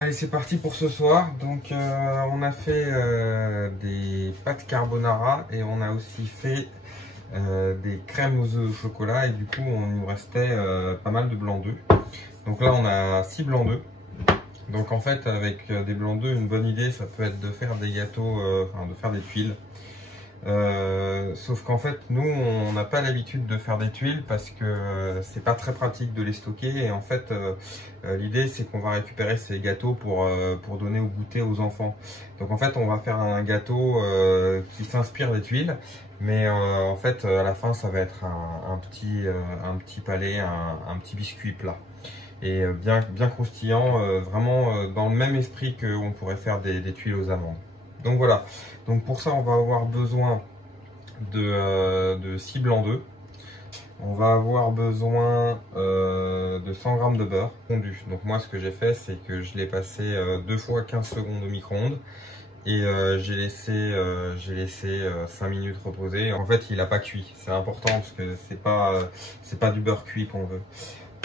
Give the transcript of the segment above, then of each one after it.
Allez, c'est parti pour ce soir. Donc on a fait des pâtes carbonara et on a aussi fait des crèmes aux œufs au chocolat, et du coup on nous restait pas mal de blancs d'œufs. Donc là on a 6 blancs d'œufs. Donc en fait avec des blancs d'œufs, une bonne idée ça peut être de faire des gâteaux, enfin de faire des tuiles. Sauf qu'en fait nous on n'a pas l'habitude de faire des tuiles parce que c'est pas très pratique de les stocker, et en fait l'idée c'est qu'on va récupérer ces gâteaux pour donner au goûter aux enfants. Donc en fait on va faire un gâteau qui s'inspire des tuiles, mais en fait à la fin ça va être un petit palais, un petit biscuit plat et bien croustillant, vraiment dans le même esprit qu'on pourrait faire des tuiles aux amandes. Donc voilà, donc pour ça on va avoir besoin de 6 blancs d'œufs. On va avoir besoin de 100 g de beurre fondu. Donc moi ce que j'ai fait c'est que je l'ai passé 2 fois 15 secondes au micro-ondes et j'ai laissé 5 minutes reposer. En fait il n'a pas cuit, c'est important parce que c'est pas du beurre cuit qu'on veut.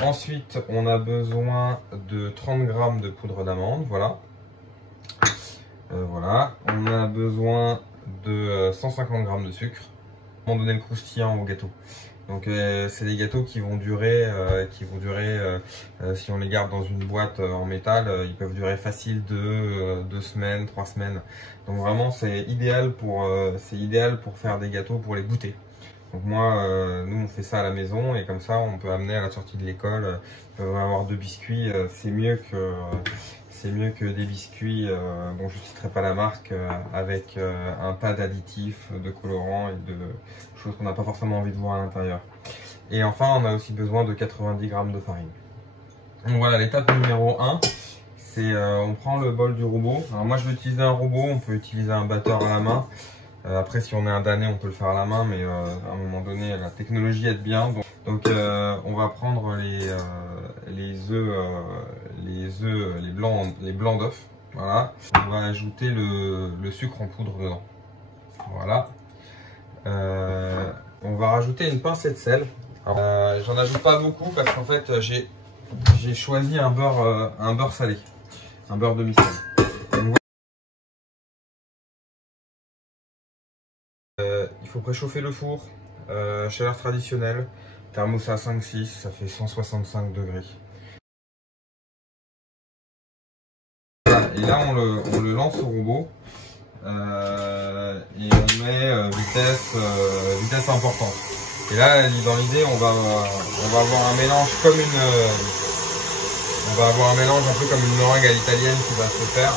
Ensuite on a besoin de 30 g de poudre d'amande, voilà. Voilà, on a besoin de 150 g de sucre pour donner le croustillant au gâteau. Donc c'est des gâteaux qui vont durer, si on les garde dans une boîte en métal, ils peuvent durer facile 2 semaines, 3 semaines. Donc vraiment c'est idéal pour faire des gâteaux pour les goûter. Donc moi, nous on fait ça à la maison et comme ça on peut amener à la sortie de l'école. Ils peuvent avoir 2 biscuits, c'est mieux que des biscuits, bon je ne citerai pas la marque, avec un tas d'additifs, de colorants et de choses qu'on n'a pas forcément envie de voir à l'intérieur. Et enfin on a aussi besoin de 90 g de farine. Donc voilà, l'étape numéro 1, c'est on prend le bol du robot. Alors moi je vais utiliser un robot, on peut utiliser un batteur à la main. Après si on est un damné on peut le faire à la main, mais à un moment donné la technologie aide bien. Donc on va prendre les blancs d'œufs. Voilà. On va ajouter le sucre en poudre dedans. Voilà. On va rajouter une pincée de sel. J'en ajoute pas beaucoup parce qu'en fait j'ai choisi un beurre salé, un beurre demi-sel. Il faut préchauffer le four, chaleur traditionnelle, thermostat 5-6, ça fait 165 degrés. Voilà, et là on le lance au robot et on met vitesse importante. Et là dans l'idée on va avoir un mélange un peu comme une meringue à l'italienne qui va se faire.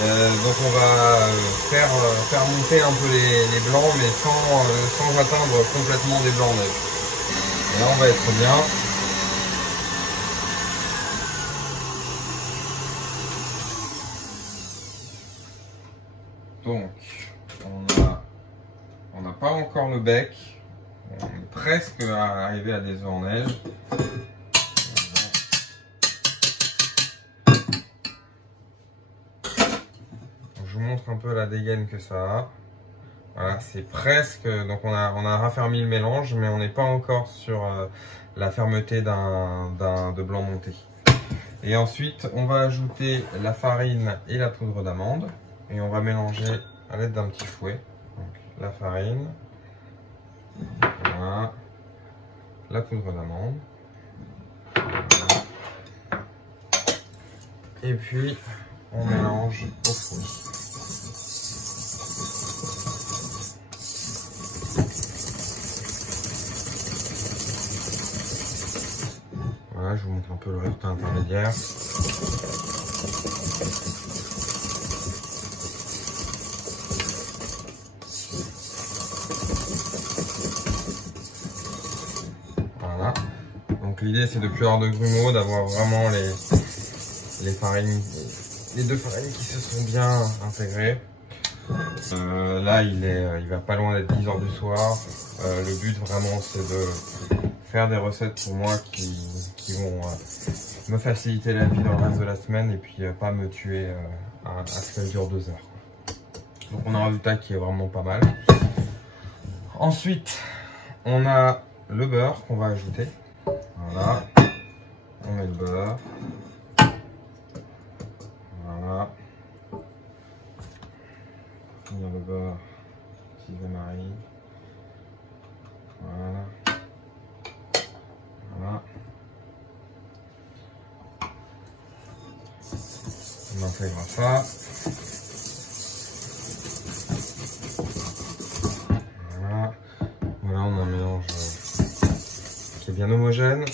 Donc on va faire monter un peu les blancs, mais sans atteindre complètement des blancs d'œufs. Et là on va être bien. Donc on n'a pas encore le bec, on est presque arrivé à des œufs en neige. Je vous montre un peu la dégaine que ça a. Voilà, c'est presque, donc on a raffermi le mélange, mais on n'est pas encore sur la fermeté de blanc monté. Et ensuite, on va ajouter la farine et la poudre d'amande, et on va mélanger à l'aide d'un petit fouet. Donc, la farine, voilà, la poudre d'amande, voilà. Et puis on mélange au fouet. Voilà, je vous montre un peu le résultat intermédiaire. Voilà. Donc l'idée c'est de plus avoir de grumeaux, d'avoir vraiment les farines, les 2 farines qui se sont bien intégrées. Là il va pas loin d'être 10 h du soir. Le but vraiment c'est de faire des recettes pour moi qui vont me faciliter la vie dans le reste de la semaine, et puis pas me tuer à ce qu'elle dure 2 heures. Donc on a un résultat qui est vraiment pas mal. Ensuite on a le beurre qu'on va ajouter. Voilà, on met le beurre. On intègre ça. Voilà. Voilà, on a un mélange qui est bien homogène.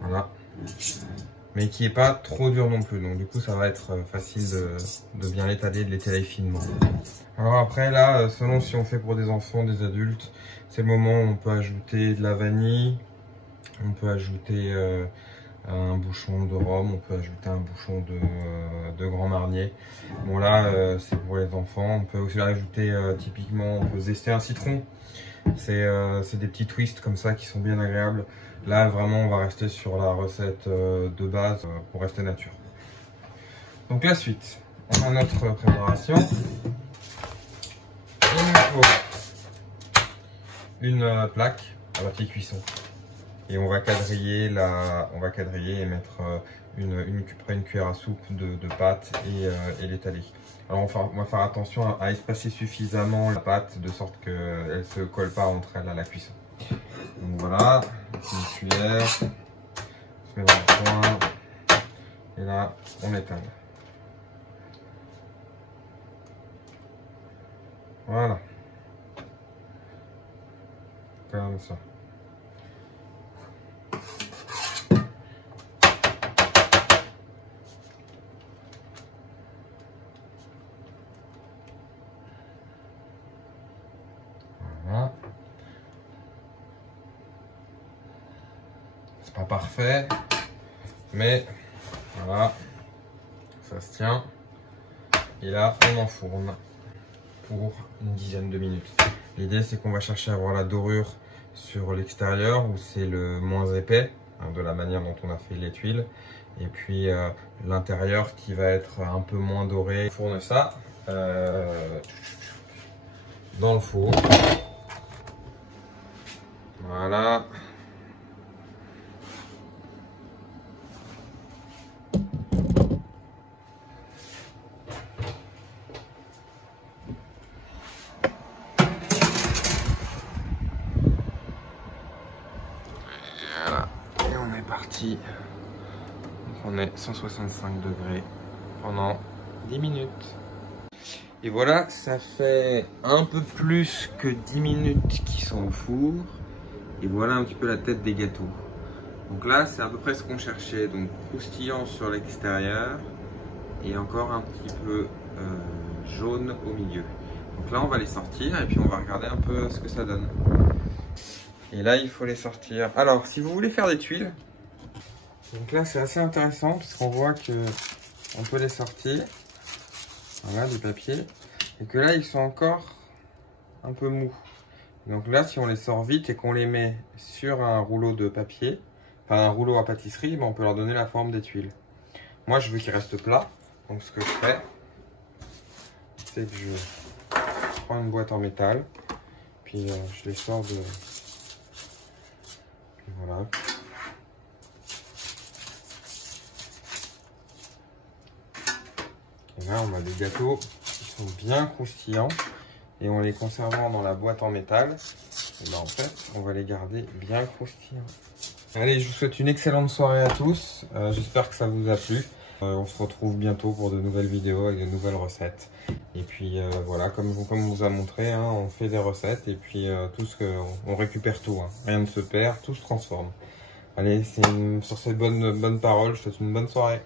Voilà. Mais qui est pas trop dur non plus. Donc du coup, ça va être facile de bien l'étaler, de l'étaler finement. Alors après, là, selon si on fait pour des enfants, des adultes, c'est le moment où on peut ajouter de la vanille. On peut ajouter un bouchon de rhum, on peut ajouter un bouchon de Grand Marnier. Bon là, c'est pour les enfants. On peut aussi ajouter typiquement, on peut zester un citron. C'est des petits twists comme ça qui sont bien agréables. Là, vraiment, on va rester sur la recette de base pour rester nature. Donc la suite, on a notre préparation. Il nous faut une plaque à papier cuisson. Et on va quadriller et mettre une cuillère à soupe de pâte et l'étaler. Alors on va faire attention à espacer suffisamment la pâte de sorte qu'elle ne se colle pas entre elles à la cuisson. Donc voilà, une cuillère, on se met dans le coin et là on étale. Voilà, comme ça. Voilà. C'est pas parfait, mais voilà, ça se tient. Et là, on enfourne pour une dizaine de minutes. L'idée, c'est qu'on va chercher à avoir la dorure sur l'extérieur où c'est le moins épais, hein, de la manière dont on a fait les tuiles. Et puis l'intérieur qui va être un peu moins doré. On fourne ça dans le four. Voilà. Voilà. Et on est parti. Donc on est 165 degrés pendant 10 minutes. Et voilà, ça fait un peu plus que 10 minutes qu'ils sont au four. Et voilà un petit peu la tête des gâteaux. Donc là, c'est à peu près ce qu'on cherchait. Donc croustillant sur l'extérieur et encore un petit peu jaune au milieu. Donc là, on va les sortir et puis on va regarder un peu ce que ça donne. Et là, il faut les sortir. Alors, si vous voulez faire des tuiles, donc là, c'est assez intéressant parce qu'on voit que on peut les sortir. Voilà, du papier. Et que là, ils sont encore un peu mous. Donc là, si on les sort vite et qu'on les met sur un rouleau de papier, enfin un rouleau à pâtisserie, ben on peut leur donner la forme des tuiles. Moi, je veux qu'ils restent plats. Donc ce que je fais, c'est que je prends une boîte en métal, puis je les sors de... Puis voilà. Et là, on a des gâteaux qui sont bien croustillants. Et en les conservant dans la boîte en métal, et ben en fait, on va les garder bien croustillants. Allez, je vous souhaite une excellente soirée à tous. J'espère que ça vous a plu. On se retrouve bientôt pour de nouvelles vidéos avec de nouvelles recettes. Et puis voilà, comme on vous a montré, hein, on fait des recettes et puis tout ce que on récupère tout. Hein. Rien ne se perd, tout se transforme. Allez, sur ces bonnes paroles, je vous souhaite une bonne soirée.